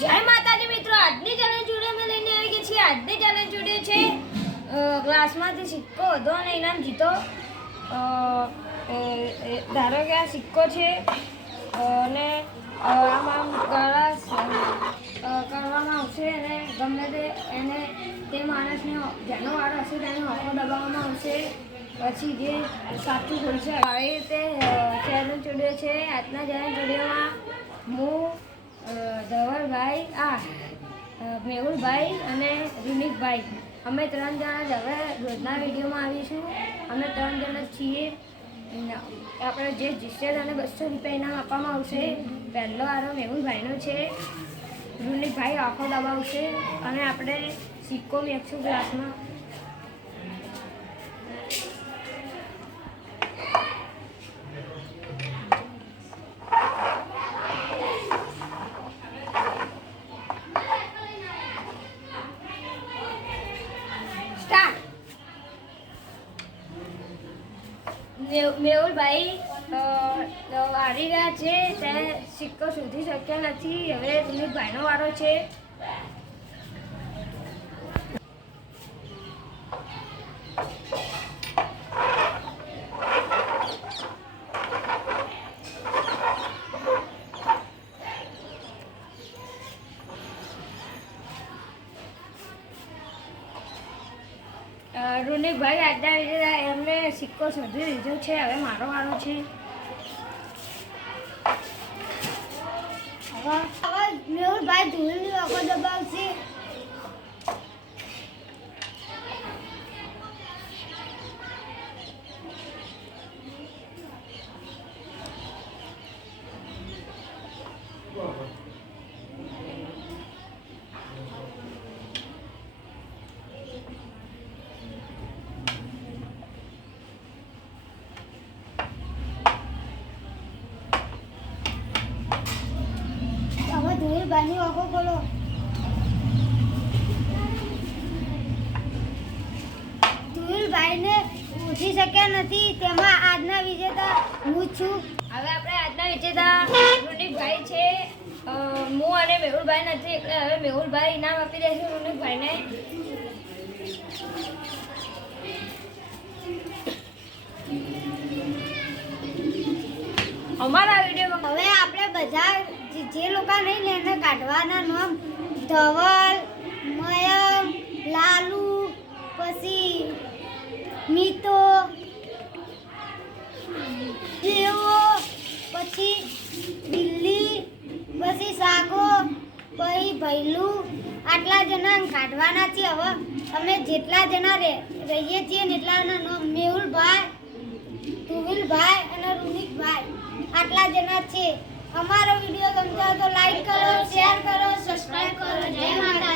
જય માતાજી મિત્રો, આજની ચેલેન્જ વિડિયો મેં લઈને આવી ગઈ છે. આજની ચેલેન્જ વિડિયો છે ક્લાસમાંથી સિક્કો વધો અને ઇનામ જીતો. ધારો કે આ સિક્કો છે અને આમ ક્લાસ કરવામાં આવશે અને ગમે તે માણસને જેનો વારો હશે તેનો હાથો દબાવવામાં આવશે. પછી જે સાચું બોલશે આવી રીતે ચેલેન્જ વિડિયો છે. આજના ચેલેન્જ વિડિયોમાં હું ધવલભાઈ મેહુલભાઈ અને રુનિકભાઈ અમે 3 જણા જ હવે રોજના વિડીયોમાં આવીશું. અમે 3 જણા છીએ. આપણે જે જીતશે તેને 200 રૂપિયા ઇનામ આપવામાં આવશે. પહેલો વારો મેહુલભાઈનો છે. રુનિકભાઈ આંખો દબાવશે અને આપણે સિક્કો મેકશું ક્લાસમાં. મેહુલભાઈ હારી ગયા છે. તે સિક્કો શોધી શક્યા નથી. હવે રુનિકભાઈનો વારો છે. રુનિકભાઈ આજના વિડીયો એમને સિક્કો શોધી લીધો છે. હવે મારો વારો છે. હવે મેહુલભાઈ ધૂળની આંખો દબાવશે. ધૂળભાઈની આંખો ખોલો. ધૂળભાઈને પૂછી શક્યા નથી. તેમાં આજના વિજેતા હું છું. હવે આપણે આજના વિજેતા રુનિકભાઈ છે. હું અને મેહુલભાઈ નથી એટલે હવે મેહુલભાઈ ઇનામ આપી દેશે રુનિકભાઈને. અમારા વિડીયોમાં હવે આપણે બધા જે લોકો નહીં લે એને કાઢવાના નામ ધવલ, મયંક, લાલુ, પછી મીતો, દેવો, પછી દિલ્હી, પછી સાગો, પછી ભૈલું. આટલા જણા કાઢવાના છે. હવે અમે જેટલા જણા રહીએ છીએ ને એટલાના નામ મેહુલભાઈ, ધુવિલભાઈ અને રુનિકભાઈ આટલા જણા છે. અમારો વિડીયો ગમતો હોય તો લાઈક કરો, શેર કરો, સબસ્ક્રાઇબ કરો. જય માતા.